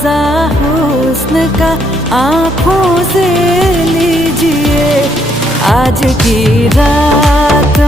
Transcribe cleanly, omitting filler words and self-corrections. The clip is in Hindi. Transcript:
मजा हुस्न का आँखों से लीजिए। आज की रात